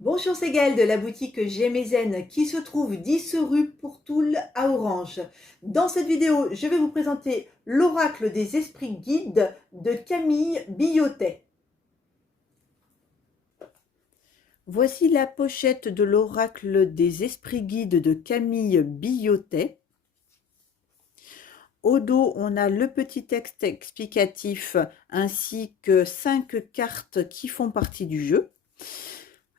Bonjour, c'est Gaëlle de la boutique Gémézen qui se trouve 10 rue Pourtoul à Orange. Dans cette vidéo, je vais vous présenter l'oracle des esprits guides de Camille Billotet. Voici la pochette de l'oracle des esprits guides de Camille Billotet. Au dos, on a le petit texte explicatif ainsi que 5 cartes qui font partie du jeu.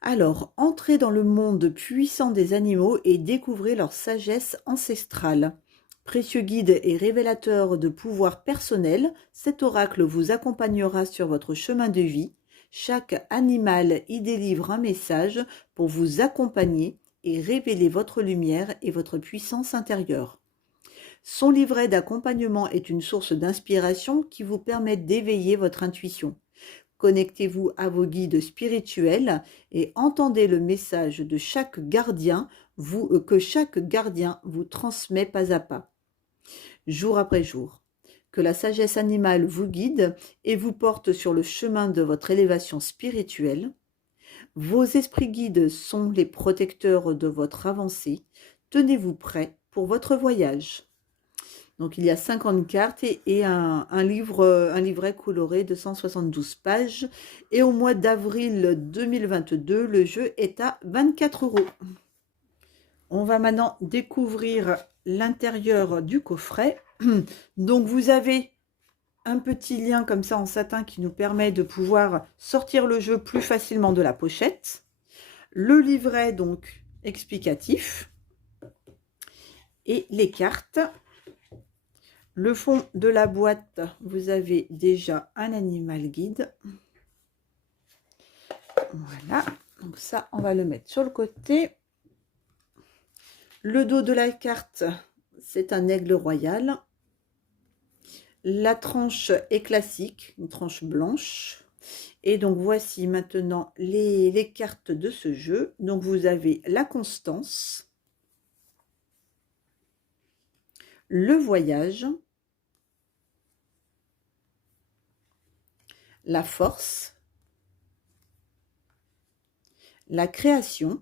Alors, entrez dans le monde puissant des animaux et découvrez leur sagesse ancestrale. Précieux guide et révélateur de pouvoirs personnels, cet oracle vous accompagnera sur votre chemin de vie. Chaque animal y délivre un message pour vous accompagner et révéler votre lumière et votre puissance intérieure. Son livret d'accompagnement est une source d'inspiration qui vous permet d'éveiller votre intuition. Connectez-vous à vos guides spirituels et entendez le message de chaque gardien que chaque gardien vous transmet pas à pas, jour après jour. Que la sagesse animale vous guide et vous porte sur le chemin de votre élévation spirituelle. Vos esprits guides sont les protecteurs de votre avancée. Tenez-vous prêt pour votre voyage. Donc il y a 50 cartes et un livret coloré de 172 pages. Et au mois d'avril 2022, le jeu est à 24 €. On va maintenant découvrir l'intérieur du coffret. Donc vous avez un petit lien comme ça en satin qui nous permet de pouvoir sortir le jeu plus facilement de la pochette. Le livret donc explicatif. Et les cartes. Le fond de la boîte, vous avez déjà un animal guide. Voilà, donc ça, on va le mettre sur le côté. Le dos de la carte, c'est un aigle royal. La tranche est classique, une tranche blanche. Et donc, voici maintenant les cartes de ce jeu. Donc, vous avez la constance, le voyage, la force, la création,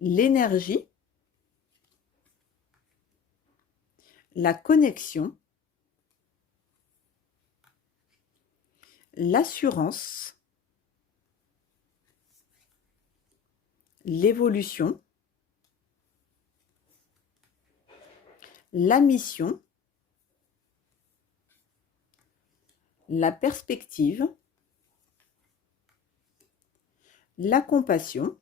l'énergie, la connexion, l'assurance, l'évolution, la mission, la perspective, la compassion,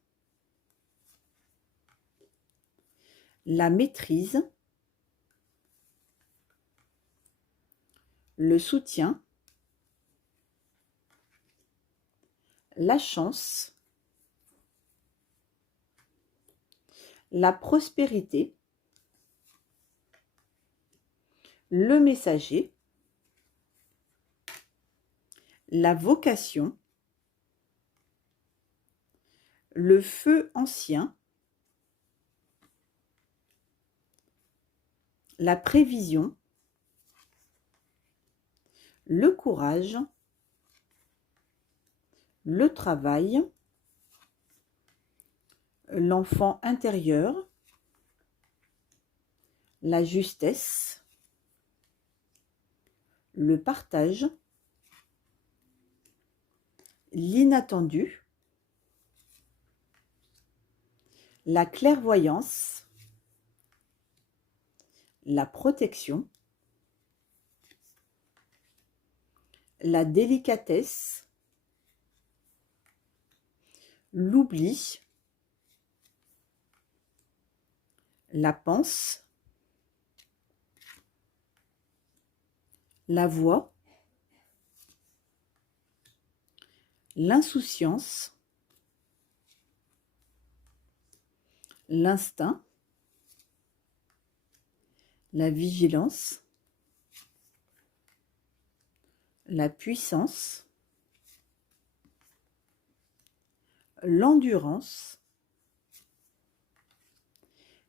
la maîtrise, le soutien, la chance, la prospérité, le messager, la vocation, le feu ancien, la prévision, le courage, le travail, l'enfant intérieur, la justesse, le partage, l'inattendu, la clairvoyance, la protection, la délicatesse, l'oubli, la panse, la voix, l'insouciance, l'instinct, la vigilance, la puissance, l'endurance,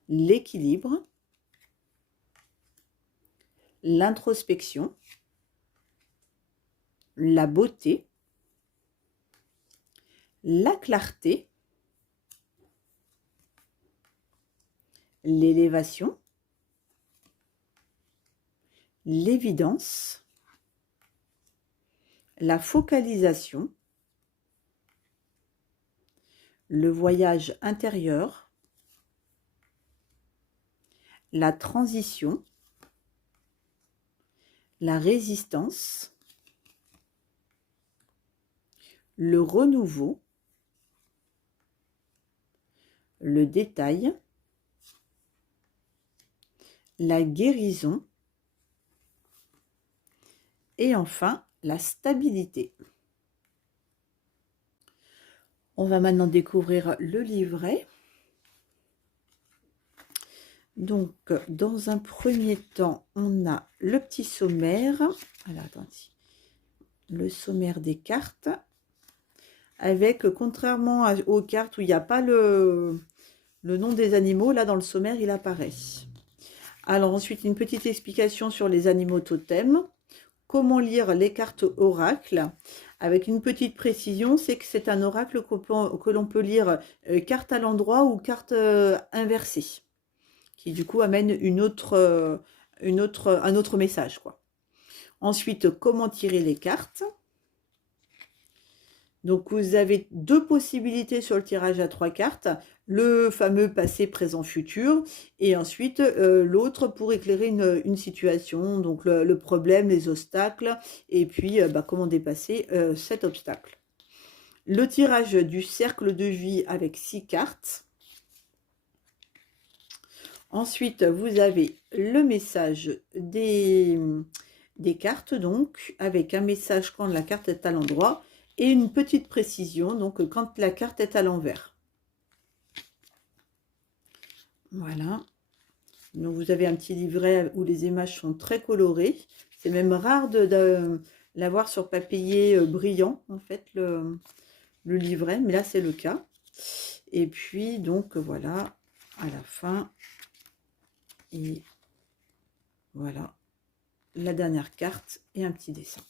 l'équilibre, l'introspection, la beauté, la clarté, l'élévation, l'évidence, la focalisation, le voyage intérieur, la transition, la résistance, le renouveau, le détail, la guérison et enfin la stabilité. On va maintenant découvrir le livret. Donc, dans un premier temps, on a le petit sommaire. Alors, attendez. Le sommaire des cartes. Avec, contrairement aux cartes où il n'y a pas le nom des animaux, là, dans le sommaire, il apparaît. Alors, ensuite, une petite explication sur les animaux totems. Comment lire les cartes oracle, avec une petite précision, c'est que c'est un oracle que l'on peut lire carte à l'endroit ou carte inversée, qui du coup amène un autre message, quoi. Ensuite, comment tirer les cartes. Donc, vous avez deux possibilités sur le tirage à 3 cartes. Le fameux passé, présent, futur. Et ensuite, l'autre pour éclairer une situation. Donc, le problème, les obstacles. Et puis, comment dépasser cet obstacle. Le tirage du cercle de vie avec 6 cartes. Ensuite, vous avez le message des cartes. Donc, avec un message quand la carte est à l'endroit. Et une petite précision, donc quand la carte est à l'envers. Voilà. Donc vous avez un petit livret où les images sont très colorées. C'est même rare de l'avoir sur papier brillant, en fait, le livret. Mais là, c'est le cas. Et puis, donc, voilà, à la fin. Et voilà, la dernière carte et un petit dessin.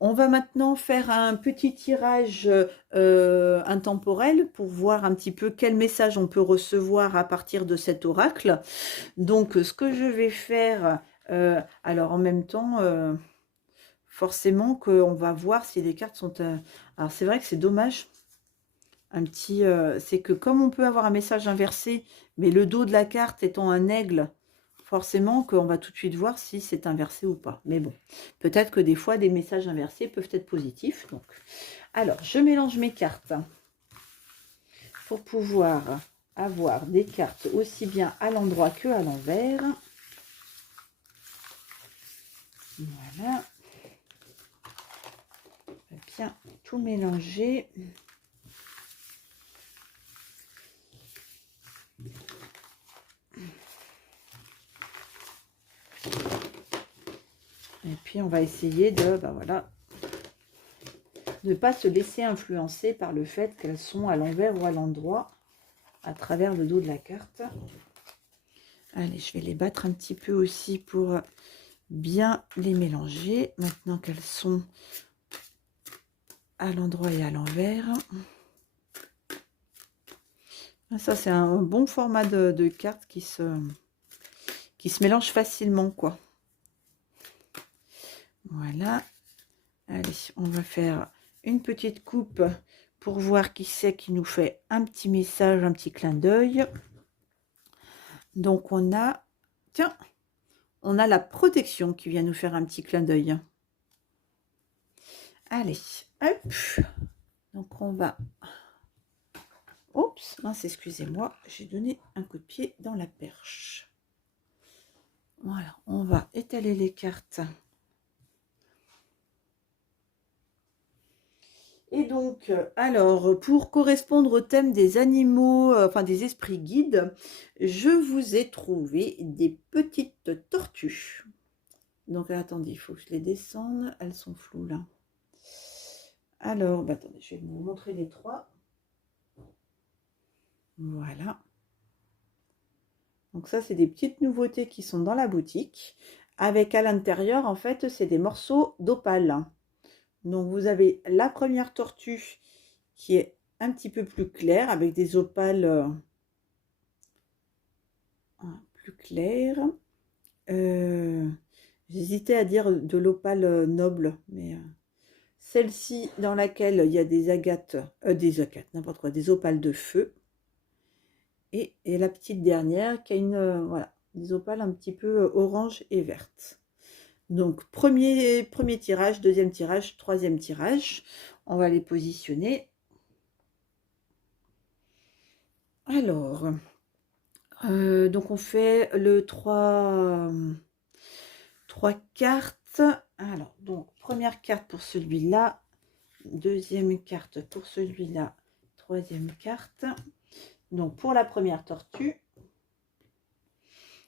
On va maintenant faire un petit tirage intemporel pour voir un petit peu quel message on peut recevoir à partir de cet oracle. Donc, ce que je vais faire, alors en même temps, forcément qu'on va voir si les cartes sont... alors, c'est vrai que c'est dommage. C'est que comme on peut avoir un message inversé, mais le dos de la carte étant un aigle, forcément qu'on va tout de suite voir si c'est inversé ou pas. Mais bon, peut-être que des fois, des messages inversés peuvent être positifs. Donc. Alors, je mélange mes cartes pour pouvoir avoir des cartes aussi bien à l'endroit que à l'envers. Voilà. On va bien tout mélanger. Et puis, on va essayer de, voilà, ne pas se laisser influencer par le fait qu'elles sont à l'envers ou à l'endroit à travers le dos de la carte. Allez, je vais les battre un petit peu aussi pour bien les mélanger. Maintenant qu'elles sont à l'endroit et à l'envers. Ça, c'est un bon format de carte qui se mélange facilement, quoi. Voilà. Allez, on va faire une petite coupe pour voir qui c'est qui nous fait un petit message, un petit clin d'œil. Donc, on a... Tiens, on a la protection qui vient nous faire un petit clin d'œil. Allez, hop. Donc, on va... Oups, mince, excusez-moi, j'ai donné un coup de pied dans la perche. Voilà, on va étaler les cartes. Et donc, alors, pour correspondre au thème des animaux, enfin des esprits guides, je vous ai trouvé des petites tortues. Donc, attendez, il faut que je les descende. Elles sont floues, là. Alors, attendez, je vais vous montrer les trois. Voilà. Donc, ça, c'est des petites nouveautés qui sont dans la boutique. Avec à l'intérieur, en fait, c'est des morceaux d'opale. Donc vous avez la première tortue qui est un petit peu plus claire avec des opales plus claires. J'hésitais à dire de l'opale noble, mais celle-ci dans laquelle il y a des agates, n'importe quoi, des opales de feu. Et la petite dernière qui a voilà, des opales un petit peu orange et verte. Donc premier tirage, deuxième tirage, troisième tirage. On va les positionner. Alors, donc on fait le 3 cartes. Alors, donc première carte pour celui-là, deuxième carte pour celui-là, troisième carte. Donc pour la première tortue.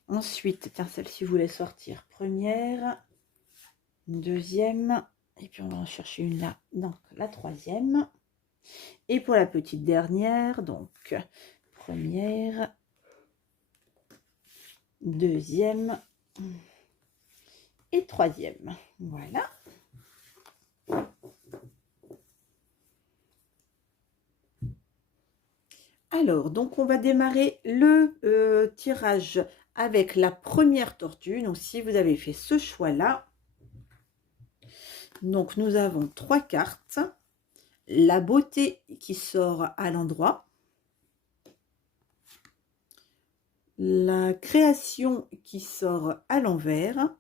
Ensuite, tiens, celle-ci voulait sortir. Première, deuxième, et puis on va en chercher une là, donc la troisième. Et pour la petite dernière, donc première, deuxième et troisième. Voilà. Alors, donc on va démarrer le tirage avec la première tortue. Donc si vous avez fait ce choix-là, donc nous avons 3 cartes. La beauté qui sort à l'endroit. La création qui sort à l'envers.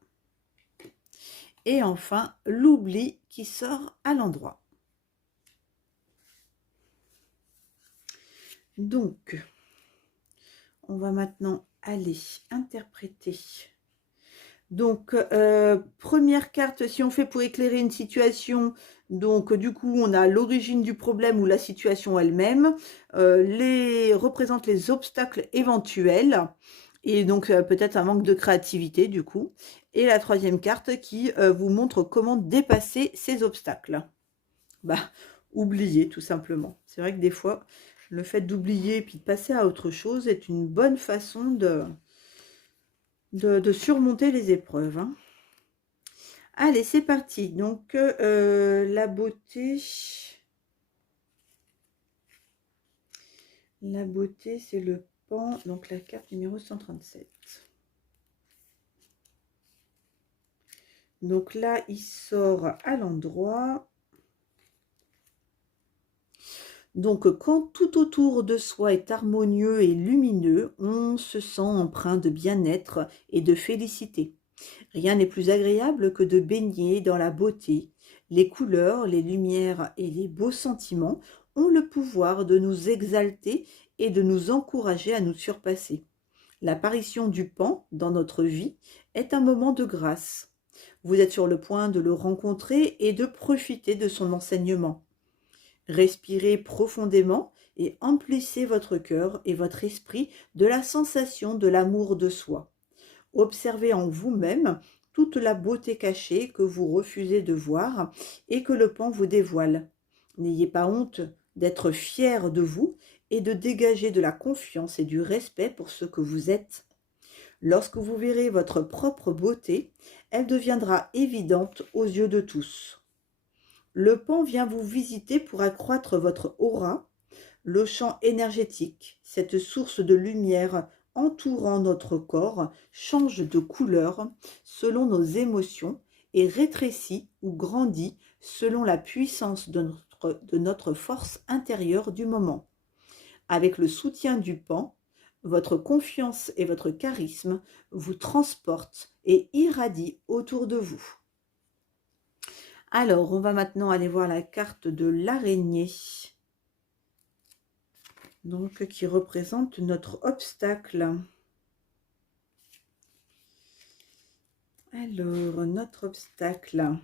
Et enfin, l'oubli qui sort à l'endroit. Donc, on va maintenant aller interpréter. Donc, première carte, si on fait pour éclairer une situation, donc du coup, on a l'origine du problème ou la situation elle-même, représente les obstacles éventuels, et donc peut-être un manque de créativité du coup. Et la troisième carte qui vous montre comment dépasser ces obstacles. Bah, oublier tout simplement. C'est vrai que des fois, le fait d'oublier et puis de passer à autre chose est une bonne façon de surmonter les épreuves. Hein. Allez, c'est parti. Donc, la beauté... La beauté, c'est le pan, donc la carte numéro 137. Donc là, il sort à l'endroit. Donc, quand tout autour de soi est harmonieux et lumineux, on se sent empreint de bien-être et de félicité. Rien n'est plus agréable que de baigner dans la beauté. Les couleurs, les lumières et les beaux sentiments ont le pouvoir de nous exalter et de nous encourager à nous surpasser. L'apparition du pan dans notre vie est un moment de grâce. Vous êtes sur le point de le rencontrer et de profiter de son enseignement. Respirez profondément et emplissez votre cœur et votre esprit de la sensation de l'amour de soi. Observez en vous-même toute la beauté cachée que vous refusez de voir et que le pan vous dévoile. N'ayez pas honte d'être fier de vous et de dégager de la confiance et du respect pour ce que vous êtes. Lorsque vous verrez votre propre beauté, elle deviendra évidente aux yeux de tous. Le pan vient vous visiter pour accroître votre aura, le champ énergétique, cette source de lumière entourant notre corps, change de couleur selon nos émotions et rétrécit ou grandit selon la puissance de notre force intérieure du moment. Avec le soutien du pan, votre confiance et votre charisme vous transportent et irradient autour de vous. Alors, on va maintenant aller voir la carte de l'araignée. Donc, qui représente notre obstacle. Alors, notre obstacle.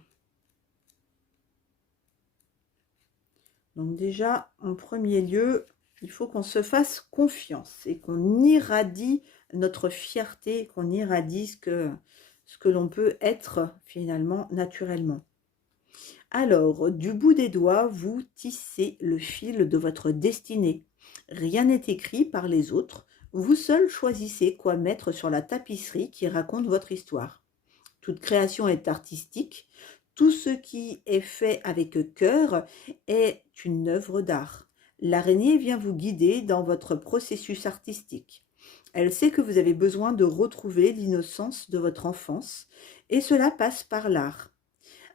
Donc déjà, en premier lieu, il faut qu'on se fasse confiance et qu'on irradie notre fierté, qu'on irradie ce que l'on peut être finalement naturellement. Alors, du bout des doigts, vous tissez le fil de votre destinée. Rien n'est écrit par les autres. Vous seul choisissez quoi mettre sur la tapisserie qui raconte votre histoire. Toute création est artistique. Tout ce qui est fait avec cœur est une œuvre d'art. L'araignée vient vous guider dans votre processus artistique. Elle sait que vous avez besoin de retrouver l'innocence de votre enfance et cela passe par l'art.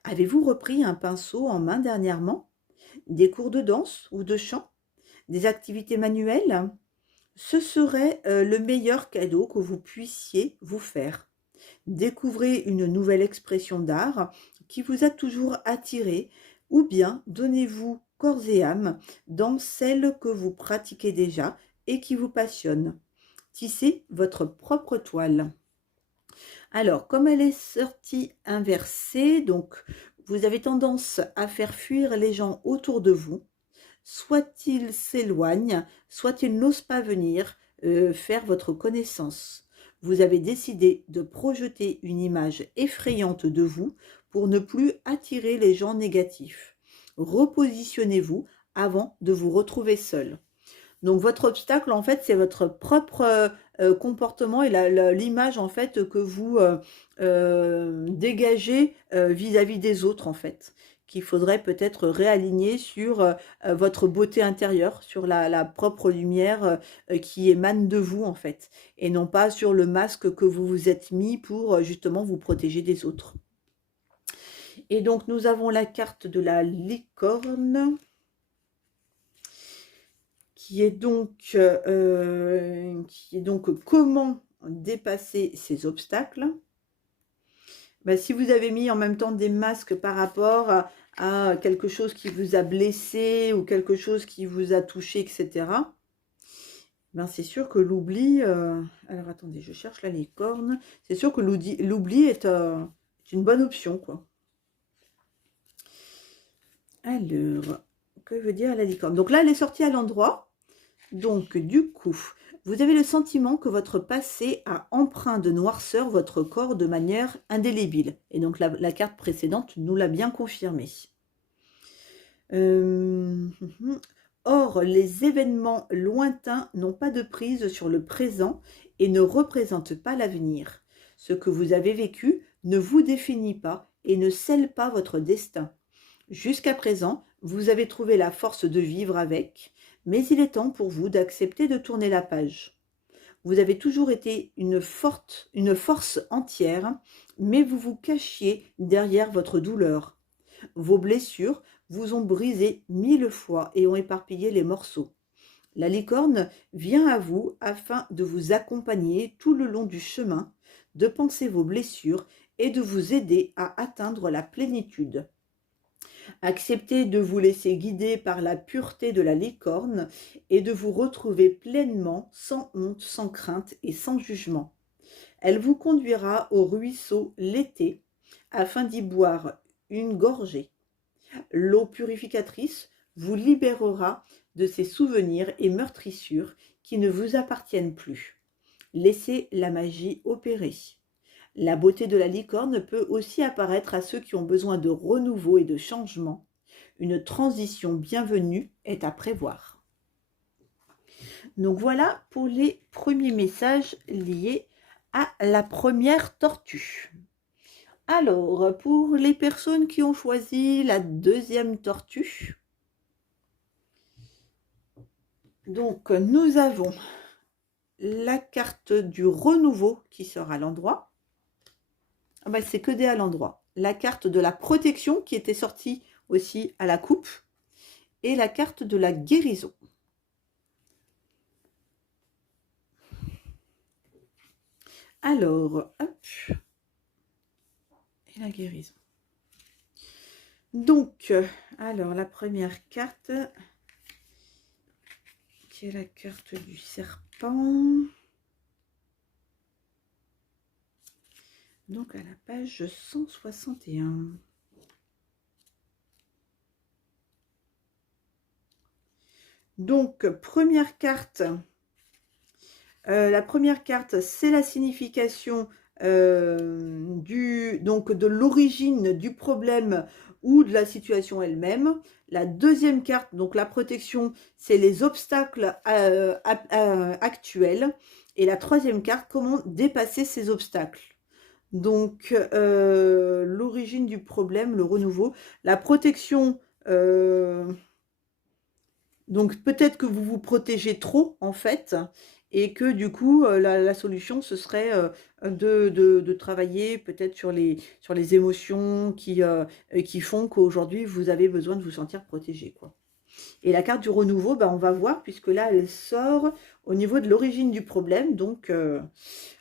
Avez-vous repris un pinceau en main dernièrement? Des cours de danse ou de chant? Des activités manuelles? Ce serait le meilleur cadeau que vous puissiez vous faire. Découvrez une nouvelle expression d'art qui vous a toujours attiré ou bien donnez-vous corps et âme dans celle que vous pratiquez déjà et qui vous passionne. Tissez votre propre toile. Alors, comme elle est sortie inversée, donc vous avez tendance à faire fuir les gens autour de vous. Soit ils s'éloignent, soit ils n'osent pas venir faire votre connaissance. Vous avez décidé de projeter une image effrayante de vous pour ne plus attirer les gens négatifs. Repositionnez-vous avant de vous retrouver seul. Donc votre obstacle, en fait, c'est votre propre comportement et l'image, en fait, que vous dégagez vis-à-vis des autres, en fait, qu'il faudrait peut-être réaligner sur votre beauté intérieure, sur la propre lumière qui émane de vous, en fait, et non pas sur le masque que vous vous êtes mis pour justement vous protéger des autres. Et donc, nous avons la carte de la licorne, qui est donc comment dépasser ces obstacles. Ben, si vous avez mis en même temps des masques par rapport à quelque chose qui vous a blessé ou quelque chose qui vous a touché, etc., ben, c'est sûr que l'oubli... alors attendez, je cherche la licorne. C'est sûr que l'oubli est une bonne option, quoi. Alors, que veut dire la licorne? Donc là, elle est sortie à l'endroit. Donc, du coup, vous avez le sentiment que votre passé a empreint de noirceur votre corps de manière indélébile. Et donc, la carte précédente nous l'a bien confirmé. Or, les événements lointains n'ont pas de prise sur le présent et ne représentent pas l'avenir. Ce que vous avez vécu ne vous définit pas et ne scelle pas votre destin. Jusqu'à présent, vous avez trouvé la force de vivre avec, mais il est temps pour vous d'accepter de tourner la page. Vous avez toujours été une force entière, mais vous vous cachiez derrière votre douleur. Vos blessures vous ont brisé 1000 fois et ont éparpillé les morceaux. La licorne vient à vous afin de vous accompagner tout le long du chemin, de panser vos blessures et de vous aider à atteindre la plénitude. Acceptez de vous laisser guider par la pureté de la licorne et de vous retrouver pleinement, sans honte, sans crainte et sans jugement. Elle vous conduira au ruisseau l'été afin d'y boire une gorgée. L'eau purificatrice vous libérera de ces souvenirs et meurtrissures qui ne vous appartiennent plus. Laissez la magie opérer. La beauté de la licorne peut aussi apparaître à ceux qui ont besoin de renouveau et de changement. Une transition bienvenue est à prévoir. Donc voilà pour les premiers messages liés à la première tortue. Alors, pour les personnes qui ont choisi la deuxième tortue, donc nous avons la carte du renouveau qui sera à l'endroit. Ah ben, c'est que des à l'endroit. La carte de la protection qui était sortie aussi à la coupe et la carte de la guérison. Alors, hop, et la guérison. Donc, alors la première carte, qui est la carte du serpent. Donc à la page 161. Donc, première carte. La première carte, c'est la signification de l'origine du problème ou de la situation elle-même. La deuxième carte, donc la protection, c'est les obstacles actuels. Et la troisième carte, comment dépasser ces obstacles. Donc, l'origine du problème, le renouveau, la protection, donc peut-être que vous vous protégez trop en fait et que du coup, la solution ce serait, de travailler peut-être sur les émotions qui font qu'aujourd'hui vous avez besoin de vous sentir protégé, quoi. Et la carte du renouveau, bah, on va voir puisque là elle sort au niveau de l'origine du problème donc,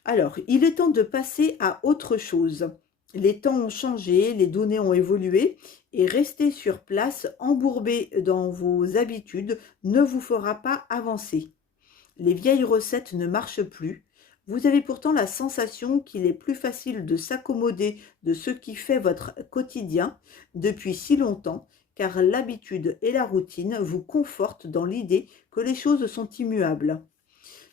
alors, il est temps de passer à autre chose. Les temps ont changé, les données ont évolué et rester sur place, embourbé dans vos habitudes, ne vous fera pas avancer. Les vieilles recettes ne marchent plus. Vous avez pourtant la sensation qu'il est plus facile de s'accommoder de ce qui fait votre quotidien depuis si longtemps, car l'habitude et la routine vous confortent dans l'idée que les choses sont immuables.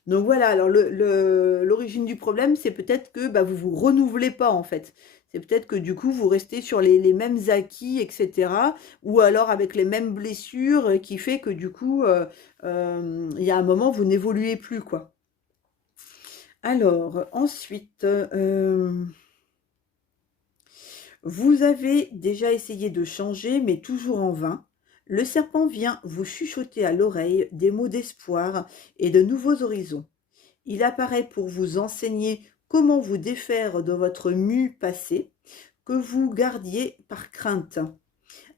Donc voilà, alors l'origine du problème, c'est peut-être que bah, vous vous renouvelez pas en fait. C'est peut-être que du coup, vous restez sur les mêmes acquis, etc. Ou alors avec les mêmes blessures qui fait que du coup, il y a un moment, vous n'évoluez plus, quoi. Alors, ensuite, vous avez déjà essayé de changer, mais toujours en vain. Le serpent vient vous chuchoter à l'oreille des mots d'espoir et de nouveaux horizons. Il apparaît pour vous enseigner comment vous défaire de votre mue passé que vous gardiez par crainte.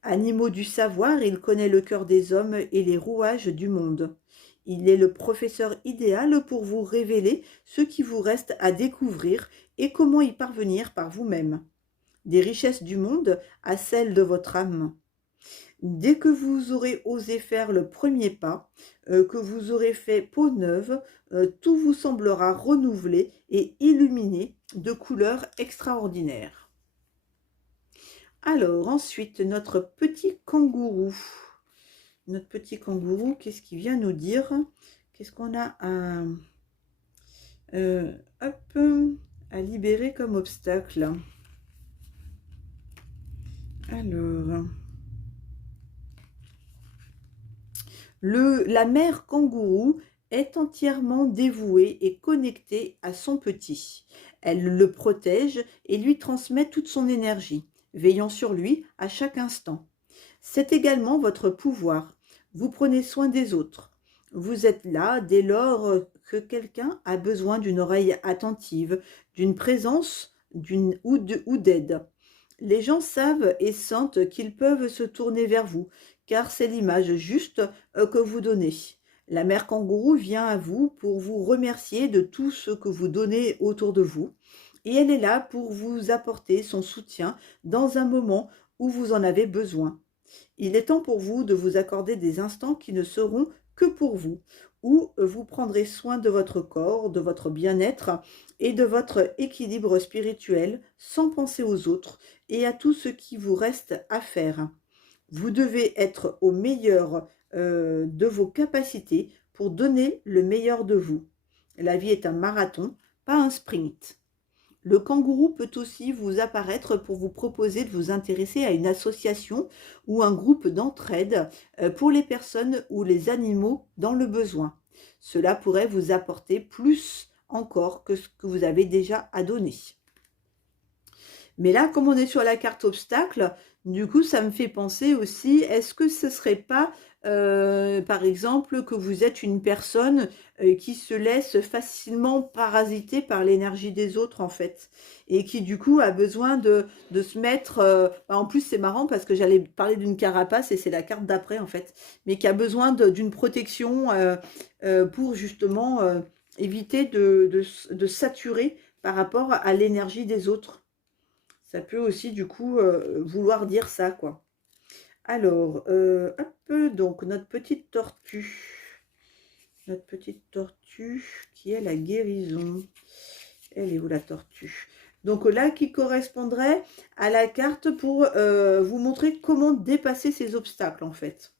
Animaux du savoir, il connaît le cœur des hommes et les rouages du monde. Il est le professeur idéal pour vous révéler ce qui vous reste à découvrir et comment y parvenir par vous-même. Des richesses du monde à celles de votre âme. Dès que vous aurez osé faire le premier pas, que vous aurez fait peau neuve, tout vous semblera renouvelé et illuminé de couleurs extraordinaires. Alors ensuite, notre petit kangourou. Notre petit kangourou, qu'est-ce qu'il vient nous dire? Qu'est-ce qu'on a hop, à libérer comme obstacle? Alors... La mère kangourou est entièrement dévouée et connectée à son petit. Elle le protège et lui transmet toute son énergie, veillant sur lui à chaque instant. C'est également votre pouvoir. Vous prenez soin des autres. Vous êtes là dès lors que quelqu'un a besoin d'une oreille attentive, d'une présence ou d'aide. Les gens savent et sentent qu'ils peuvent se tourner vers vous, car c'est l'image juste que vous donnez. La mère kangourou vient à vous pour vous remercier de tout ce que vous donnez autour de vous, et elle est là pour vous apporter son soutien dans un moment où vous en avez besoin. Il est temps pour vous de vous accorder des instants qui ne seront que pour vous, où vous prendrez soin de votre corps, de votre bien-être et de votre équilibre spirituel sans penser aux autres et à tout ce qui vous reste à faire. Vous devez être au meilleur de vos capacités pour donner le meilleur de vous. La vie est un marathon, pas un sprint. Le kangourou peut aussi vous apparaître pour vous proposer de vous intéresser à une association ou un groupe d'entraide pour les personnes ou les animaux dans le besoin. Cela pourrait vous apporter plus encore que ce que vous avez déjà à donner. Mais là, comme on est sur la carte obstacle, du coup, ça me fait penser aussi, est-ce que ce serait pas, par exemple, que vous êtes une personne qui se laisse facilement parasiter par l'énergie des autres, en fait, et qui, du coup, a besoin de se mettre... en plus, c'est marrant parce que j'allais parler d'une carapace et c'est la carte d'après, en fait, mais qui a besoin d'une protection pour, justement, éviter de saturer par rapport à l'énergie des autres. Ça peut aussi, du coup, vouloir dire ça, quoi. Alors, hop, donc notre petite tortue. Notre petite tortue qui est la guérison. Elle est où la tortue? Donc là, qui correspondrait à la carte pour vous montrer comment dépasser ces obstacles, en fait.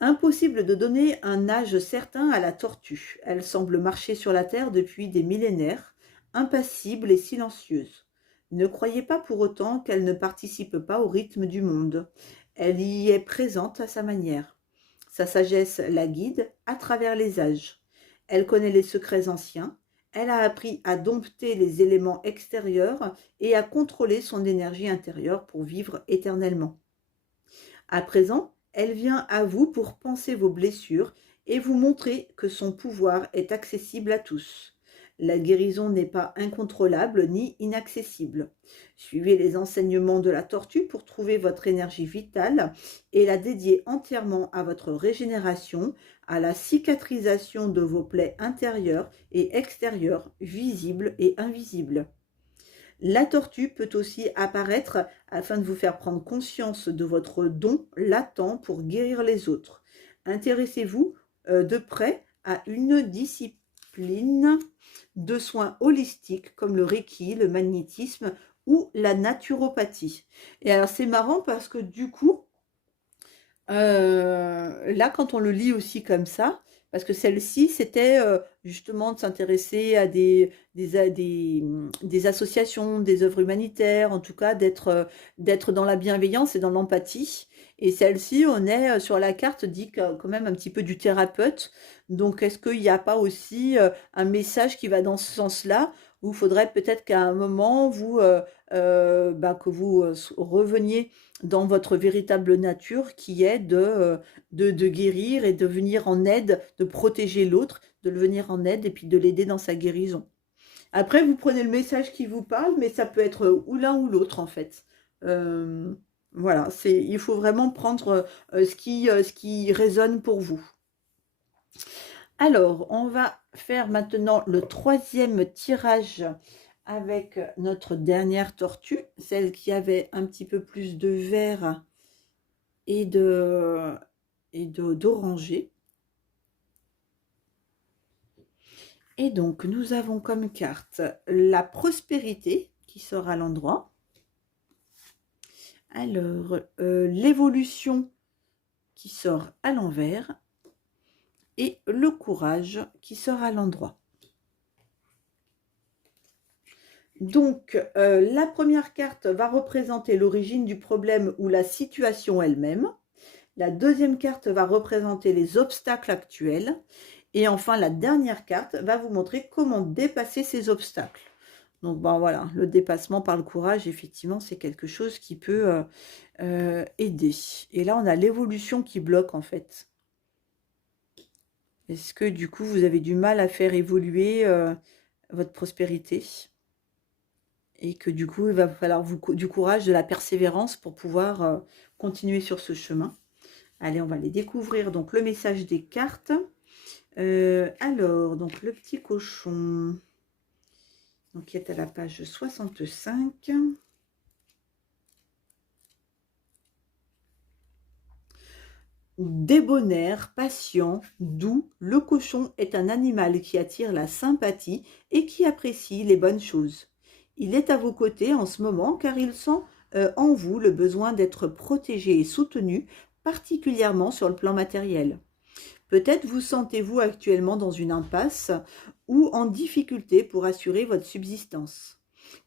Impossible de donner un âge certain à la tortue. Elle semble marcher sur la terre depuis des millénaires, impassible et silencieuse. Ne croyez pas pour autant qu'elle ne participe pas au rythme du monde. Elle y est présente à sa manière. Sa sagesse la guide à travers les âges. Elle connaît les secrets anciens. Elle a appris à dompter les éléments extérieurs et à contrôler son énergie intérieure pour vivre éternellement. À présent, elle vient à vous pour panser vos blessures et vous montrer que son pouvoir est accessible à tous. La guérison n'est pas incontrôlable ni inaccessible. Suivez les enseignements de la tortue pour trouver votre énergie vitale et la dédier entièrement à votre régénération, à la cicatrisation de vos plaies intérieures et extérieures, visibles et invisibles. La tortue peut aussi apparaître afin de vous faire prendre conscience de votre don latent pour guérir les autres. Intéressez-vous de près à une discipline de soins holistiques comme le Reiki, le magnétisme ou la naturopathie. Et alors c'est marrant parce que du coup, là quand on le lit aussi comme ça, parce que celle-ci c'était justement de s'intéresser à des associations, des œuvres humanitaires, en tout cas d'être dans la bienveillance et dans l'empathie. Et celle-ci, on est sur la carte, dit quand même un petit peu du thérapeute. Donc, est-ce qu'il n'y a pas aussi un message qui va dans ce sens-là, où il faudrait peut-être qu'à un moment, que vous reveniez dans votre véritable nature, qui est de guérir et de venir en aide, de protéger l'autre, de le venir en aide et puis de l'aider dans sa guérison. Après, vous prenez le message qui vous parle, mais ça peut être ou l'un ou l'autre en fait. Euh, voilà, il faut vraiment prendre ce qui résonne pour vous. Alors, on va faire maintenant le troisième tirage avec notre dernière tortue, celle qui avait un petit peu plus de vert et d'orangé. Et donc, nous avons comme carte la prospérité qui sort à l'endroit. Alors, l'évolution qui sort à l'envers et le courage qui sort à l'endroit. Donc, la première carte va représenter l'origine du problème ou la situation elle-même. La deuxième carte va représenter les obstacles actuels. Et enfin, la dernière carte va vous montrer comment dépasser ces obstacles. Donc, ben voilà, le dépassement par le courage, effectivement, c'est quelque chose qui peut aider. Et là, on a l'évolution qui bloque, en fait. Est-ce que, du coup, vous avez du mal à faire évoluer votre prospérité? Et que, du coup, il va falloir du courage, de la persévérance pour pouvoir continuer sur ce chemin. Allez, on va les découvrir. Donc, le message des cartes. Alors, donc, le petit cochon... Donc, qui est à la page 65. Débonnaire, patient, doux, le cochon est un animal qui attire la sympathie et qui apprécie les bonnes choses. Il est à vos côtés en ce moment car il sent en vous le besoin d'être protégé et soutenu, particulièrement sur le plan matériel. Peut-être vous sentez-vous actuellement dans une impasse ou en difficulté pour assurer votre subsistance.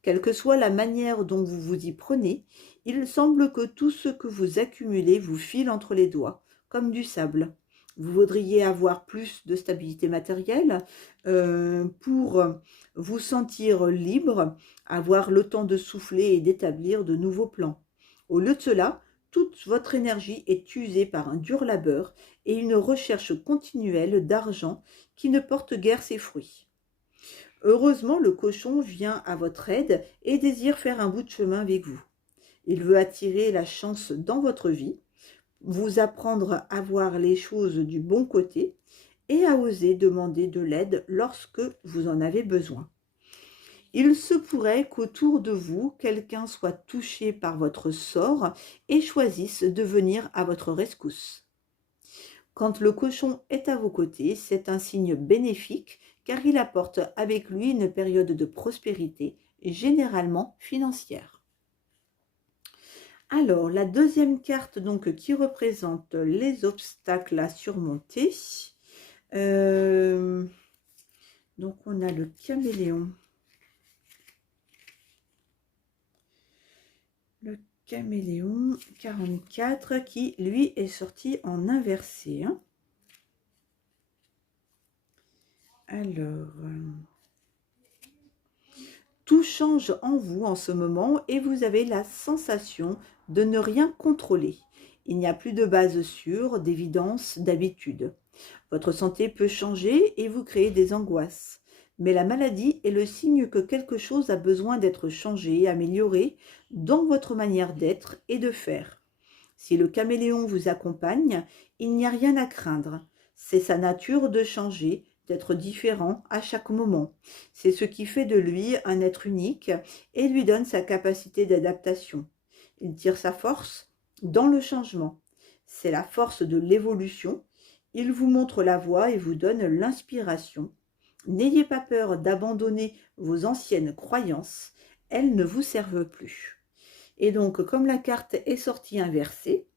Quelle que soit la manière dont vous vous y prenez, il semble que tout ce que vous accumulez vous file entre les doigts, comme du sable. Vous voudriez avoir plus de stabilité matérielle pour vous sentir libre, avoir le temps de souffler et d'établir de nouveaux plans. Au lieu de cela, toute votre énergie est usée par un dur labeur et une recherche continuelle d'argent qui ne porte guère ses fruits. Heureusement, le cochon vient à votre aide et désire faire un bout de chemin avec vous. Il veut attirer la chance dans votre vie, vous apprendre à voir les choses du bon côté et à oser demander de l'aide lorsque vous en avez besoin. Il se pourrait qu'autour de vous, quelqu'un soit touché par votre sort et choisisse de venir à votre rescousse. Quand le cochon est à vos côtés, c'est un signe bénéfique car il apporte avec lui une période de prospérité, généralement financière. Alors, la deuxième carte donc, qui représente les obstacles à surmonter. Donc, on a le caméléon. Le caméléon 44 qui, lui, est sorti en inversé. Hein. Alors, Tout change en vous en ce moment et vous avez la sensation de ne rien contrôler. Il n'y a plus de base sûre, d'évidence, d'habitude. Votre santé peut changer et vous créer des angoisses. Mais la maladie est le signe que quelque chose a besoin d'être changé, amélioré dans votre manière d'être et de faire. Si le caméléon vous accompagne, il n'y a rien à craindre. C'est sa nature de changer, d'être différent à chaque moment. C'est ce qui fait de lui un être unique et lui donne sa capacité d'adaptation. Il tire sa force dans le changement. C'est la force de l'évolution. Il vous montre la voie et vous donne l'inspiration. N'ayez pas peur d'abandonner vos anciennes croyances. Elles ne vous servent plus. Et donc, comme la carte est sortie inversée,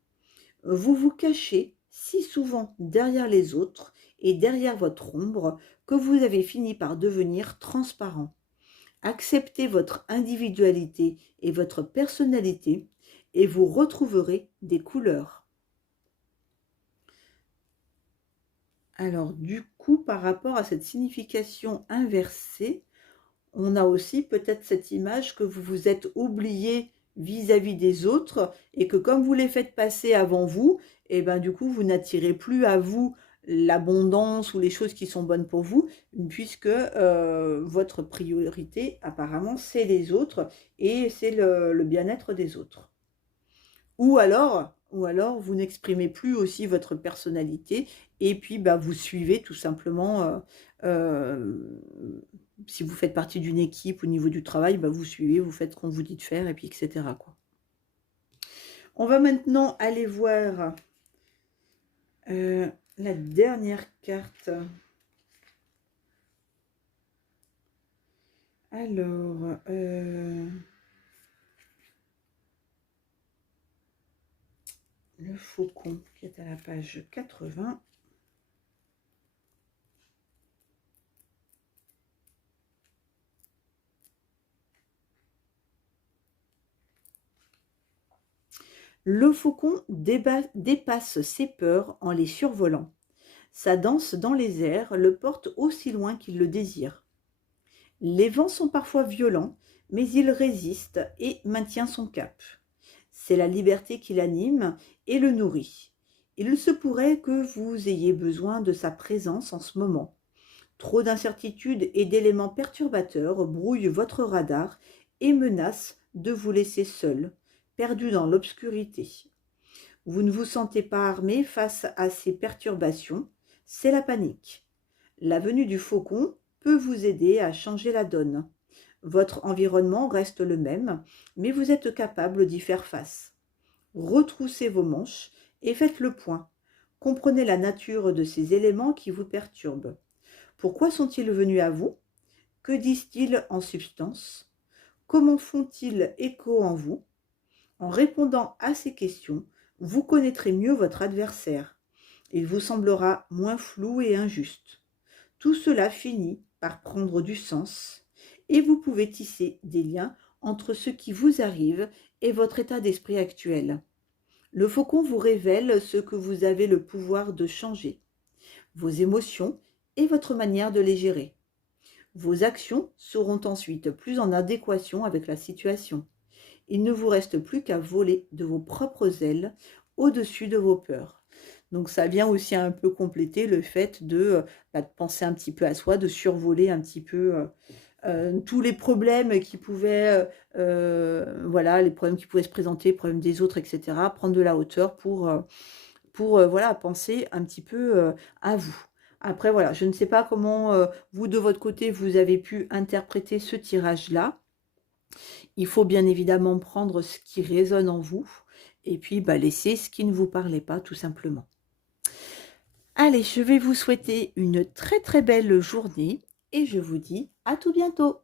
vous vous cachez si souvent derrière les autres et derrière votre ombre que vous avez fini par devenir transparent. Acceptez votre individualité et votre personnalité et vous retrouverez des couleurs. Alors du coup, par rapport à cette signification inversée, on a aussi peut-être cette image que vous vous êtes oublié vis-à-vis des autres et que comme vous les faites passer avant vous, et ben du coup vous n'attirez plus à vous l'abondance ou les choses qui sont bonnes pour vous, puisque votre priorité apparemment c'est les autres et c'est le bien-être des autres. Ou alors vous n'exprimez plus aussi votre personnalité et puis bah, vous suivez tout simplement, si vous faites partie d'une équipe au niveau du travail, bah, vous suivez, vous faites ce qu'on vous dit de faire et puis etc. quoi. On va maintenant aller voir la dernière carte. Alors, le faucon qui est à la page 80. Le faucon dépasse ses peurs en les survolant. Sa danse dans les airs le porte aussi loin qu'il le désire. Les vents sont parfois violents, mais il résiste et maintient son cap. C'est la liberté qui l'anime et le nourrit. Il se pourrait que vous ayez besoin de sa présence en ce moment. Trop d'incertitudes et d'éléments perturbateurs brouillent votre radar et menacent de vous laisser seul, perdu dans l'obscurité. Vous ne vous sentez pas armé face à ces perturbations, c'est la panique. La venue du faucon peut vous aider à changer la donne. Votre environnement reste le même, mais vous êtes capable d'y faire face. Retroussez vos manches et faites le point. Comprenez la nature de ces éléments qui vous perturbent. Pourquoi sont-ils venus à vous? Que disent-ils en substance? Comment font-ils écho en vous? En répondant à ces questions, vous connaîtrez mieux votre adversaire. Il vous semblera moins flou et injuste. Tout cela finit par prendre du sens et vous pouvez tisser des liens entre ce qui vous arrive et votre état d'esprit actuel. Le faucon vous révèle ce que vous avez le pouvoir de changer, vos émotions et votre manière de les gérer. Vos actions seront ensuite plus en adéquation avec la situation. Il ne vous reste plus qu'à voler de vos propres ailes au-dessus de vos peurs. Donc ça vient aussi un peu compléter le fait de penser un petit peu à soi, de survoler un petit peu tous les problèmes qui pouvaient, voilà, les problèmes qui pouvaient se présenter, les problèmes des autres, etc. Prendre de la hauteur pour voilà, penser un petit peu à vous. Après, voilà, je ne sais pas comment vous, de votre côté, vous avez pu interpréter ce tirage-là. Il faut bien évidemment prendre ce qui résonne en vous et puis laisser ce qui ne vous parlait pas, tout simplement. Allez, je vais vous souhaiter une très très belle journée et je vous dis à tout bientôt.